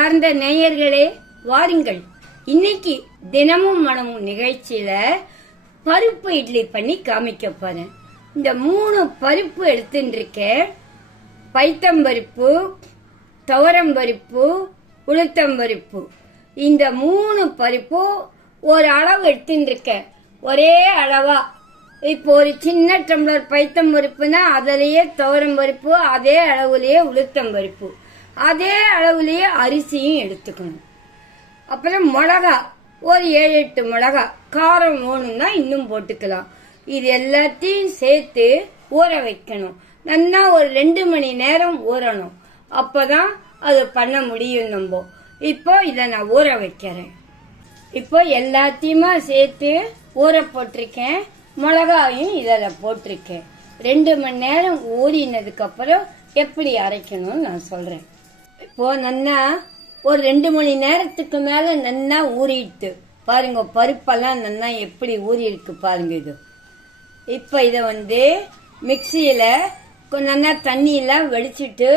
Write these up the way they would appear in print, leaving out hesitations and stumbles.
அன்பார்ந்த நேயர்களே, வாருங்கள். இன்னைக்கு தினமும் மனமும் நிகழ்ச்சியில பருப்பு இட்லி பண்ணி காமிக்க போறேன். இந்த 3 பருப்பு எடுத்துட்டு இருக்கேன். பைத்தம்பருப்பு, துவரம்பருப்பு, உளுத்தம்பருப்பு. இந்த 3 பருப்பு ஒரு அளவு எடுத்துட்டு இருக்கேன். ஒரே அளவா இப்போ ஒரு சின்ன டம்ளர் பைத்தம்பருப்புனா அதிலேயே துவரம்பருப்பு, அதே அளவுலயே உளுத்தம்பருப்பு, அதே அளவுலயே அரிசியும் எடுத்துக்கணும். அப்புறம் மிளகா ஒரு 7-8 மிளகா, காரம் வேணும்னா இன்னும் போட்டுக்கலாம். இது எல்லாத்தையும் சேர்த்து ஊற வைக்கணும். நல்லா ஒரு 2 மணி நேரம் ஊறணும். அப்பதான் அது பண்ண முடியும் நம்ம. இப்போ இத நான் ஊற வைக்கிறேன். இப்போ எல்லாத்தையுமா சேர்த்து ஊற போட்டிருக்கேன். மிளகாயும் இதில் போட்டிருக்கேன். 2 மணி நேரம் ஊறினதுக்கு அப்புறம் எப்படி அரைக்கணும்னு நான் சொல்றேன். இப்போ நல்லா ஒரு 2 மணி நேரத்துக்கு மேல நல்லா ஊறிட்டு பாருங்க. பருப்பெல்லாம் நல்லா எப்படி ஊறி இருக்கு பாருங்க. இது இப்ப இத மிக்சியில நல்லா தண்ணியெல்லாம் வெடிச்சிட்டு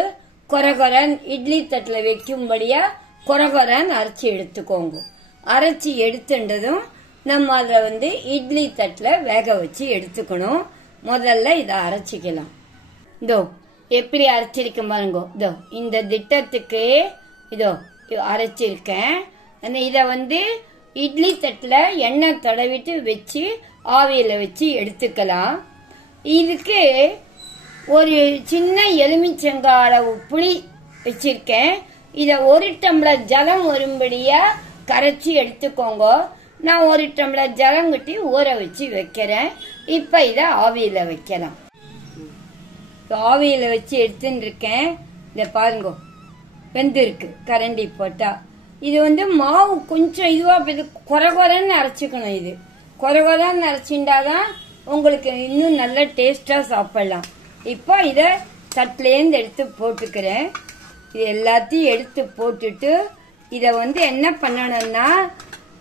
கொரகொரன் இட்லி தட்டுல வைக்கும்படியா கொரகொரன் அரைச்சி எடுத்துக்கோங்க. அரைச்சி எடுத்துட்டதும் நம்ம அத இட்லி தட்டுல வேக வச்சு எடுத்துக்கணும். முதல்ல இத அரைச்சிக்கலாம். இதோ எப்படி அரைச்சிருக்கேன் பாருங்க. இதோ இந்த திட்டத்துக்கு இதோ அரைச்சிருக்கேன். இத இட்லி தட்டுல எண்ணெய் தடவிட்டு வச்சு ஆவியில வச்சு எடுத்துக்கலாம். இதுக்கு ஒரு சின்ன எலுமிச்சங்காய் அளவு புளி வச்சிருக்கேன். இத 1 டம்ளர் ஜலம் வரும்படியா கரைச்சி எடுத்துக்கோங்க. நான் 1 டம்ளர் ஜலம் கட்டி ஊற வச்சு வைக்கிறேன். இப்ப இத ஆவியில வைக்கலாம். ஆவியில வச்சு எடுத்துட்டு இருக்கேன். இத பாருங்க, வெந்திருக்கு கரண்டி போட்டா. இது மாவு கொஞ்சம் இதுவா கொரகொரன்னு அரைச்சிக்கணும். இது கொரகொரன்னு அரைச்சிண்டாதான் உங்களுக்கு இன்னும் நல்ல டேஸ்டா சாப்பிடலாம். இப்போ இத தட்டுலேருந்து எடுத்து போட்டுக்கிறேன். இது எல்லாத்தையும் எடுத்து போட்டுட்டு இத என்ன பண்ணணும்னா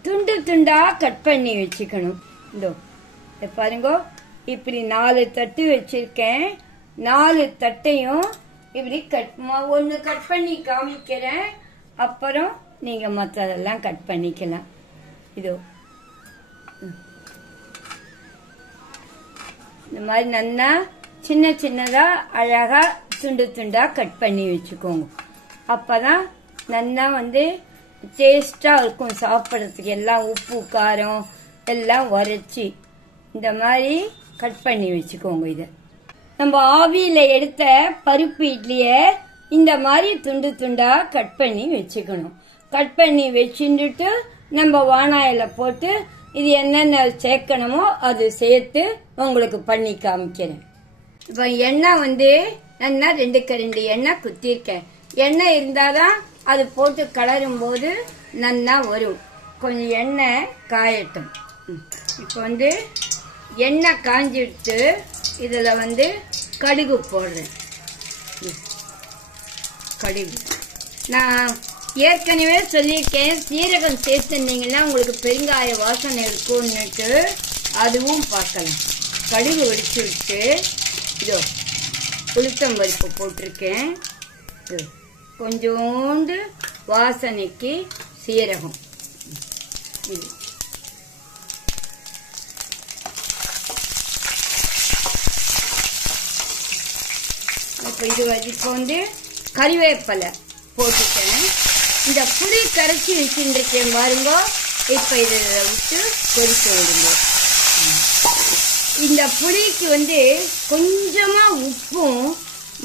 துண்டு துண்டா கட் பண்ணி வச்சுக்கணும். இதோ பாருங்க, இப்படி 4 தட்டு வச்சிருக்கேன். 4 தட்டையும் இப்படி ஒன்னு கட் பண்ணி காமிக்கிறேன். அப்புறம் நீங்க மற்றதெல்லாம் கட் பண்ணிக்கலாம். இதோ இந்த மாதிரி நல்லா சின்ன சின்னதா அழகா துண்டு துண்டா கட் பண்ணி வச்சுக்கோங்க. அப்பதான் நல்லா டேஸ்டா இருக்கும் சாப்பிடறதுக்கு. எல்லாம் உப்பு காரம் எல்லாம் உரைச்சி இந்த மாதிரி கட் பண்ணி வச்சுக்கோங்க. இத நம்ம ஆவியில எடுத்த பருப்பு இட்லிய இந்த மாதிரி துண்டு துண்டா கட் பண்ணி வச்சுக்கணும். கட் பண்ணி வச்சுட்டு நம்ம வாணாயில போட்டு இது என்னென்ன சேர்க்கணுமோ அது சேர்த்து உங்களுக்கு பண்ணி காமிக்கிறேன். இப்ப எண்ணெய் நல்லா 2 கரண்டி எண்ணெய் குத்திருக்கேன். எண்ணெய் இருந்தாதான் அது போட்டு கலரும் போது நல்லா வரும். கொஞ்சம் எண்ணெய் காயட்டும். இப்ப எண்ணெய் காஞ்சிடுத்து. இதுல கடுகு போடுறேன். கடுகு நான் ஏற்கனவே சொல்லியிருக்கேன். சீரகம் சேர்த்துனீங்கன்னா உங்களுக்கு பெருங்காய வாசனை இருக்கும்னுட்டு அதுவும் பார்க்கலாம். கடுகு வெடிச்சு விட்டு இதோ உளுத்தம்பருப்பு போட்டிருக்கேன். கொஞ்சோண்டு வாசனைக்கு சீரகம். இது இப்போ கறிவேப்பிலை போட்டுட்டேன். இந்த புளி கரைச்சி வச்சுருக்கேன் பாருங்க. இப்ப இதை விட்டு கொதிக்க விடுங்க. இந்த புளிக்கு கொஞ்சமா உப்பும்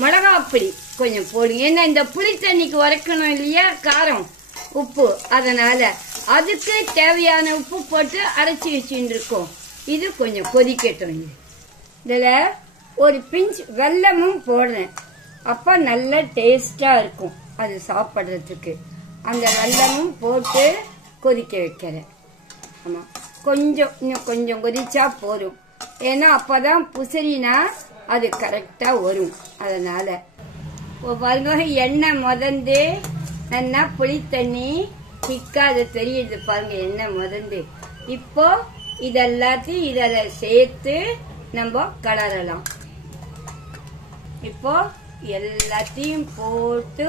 மிளகாப்பொடி கொஞ்சம் போடுங்க. ஏன்னா இந்த புளி தண்ணிக்கு வரைக்கணும் இல்லையா காரம் உப்பு, அதனால அதுக்கு தேவையான உப்பு போட்டு அரைச்சி வச்சுட்டு இருக்கோம். இது கொஞ்சம் கொதிக்கட்டும். இதுல ஒரு பிஞ்ச் வெல்லமும் போடுறேன். அப்ப நல்ல டேஸ்டா இருக்கும் அது சாப்பிடுறதுக்கு. அந்த வெல்லமும் போட்டு கொதிக்க வைக்கிறேன். ஆமா, இன்னும் கொஞ்சம் கொதிச்சா போதும். ஏன்னா அப்பதான் புசரினா அது கரெக்டா வரும். அதனால பாருங்க, எண்ணெய் முதந்து நல்லா புளி தண்ணி திக்கா அது தெரியுது பாருங்க. எண்ணெய் முதந்து இப்போ இதெல்லாத்தையும் இதில் சேர்த்து நம்ம கலரலாம். இப்போ எல்லாத்தையும் போட்டு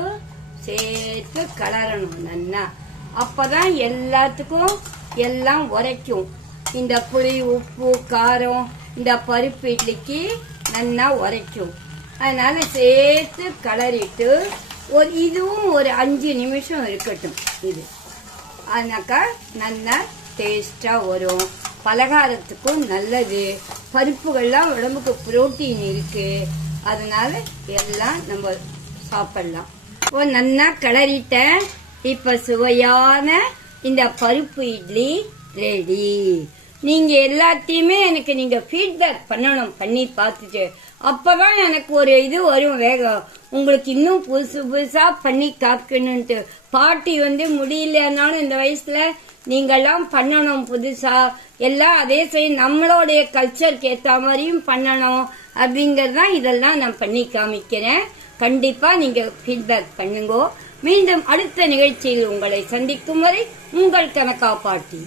சேர்த்து கலரணும் நல்லா. அப்பதான் எல்லாத்துக்கும் எல்லாம் உரைக்கும். இந்த புளி, உப்பு, காரம் இந்த பருப்பு இட்லிக்கு நல்லா உரைக்கும். அதனால சேர்த்து கலரிட்டு இதுவும் ஒரு 5 நிமிஷம் இருக்கட்டும். இது அதனாக்கா நல்லா டேஸ்டா வரும். பலகாரத்துக்கும் நல்லது. பருப்புகள்லாம் உடம்புக்கு புரோட்டீன் இருக்கு. அதனால எல்லாம் நம்ம சாப்பிடலாம். நல்லா கிளறிட்டேன். இப்ப சுவையான இந்த பருப்பு இட்லி ரெடி. நீங்க எல்லாத்தையுமே எனக்கு நீங்க ஃபீட்பேக் பண்ணணும், பண்ணி பார்த்துட்டு. அப்பதான் எனக்கு ஒரு இது வரும் வேகம். உங்களுக்கு இன்னும் புதுசு புதுசா பண்ணி காக்கணும்ட்டு. பாட்டி முடியலனாலும் இந்த வயசுல நீங்கெல்லாம் பண்ணணும் புதுசா எல்லாம். அதே சரி நம்மளுடைய கல்ச்சருக்கு ஏத்த மாதிரியும் பண்ணணும் அப்படிங்கறதுதான் இதெல்லாம் நான் பண்ணி காமிக்கிறேன். கண்டிப்பா நீங்க ஃபீட்பேக் பண்ணுங்க. மீண்டும் அடுத்த நிகழ்ச்சியில் உங்களை சந்திக்கும் வரை உங்கள் கனகா பாட்டி.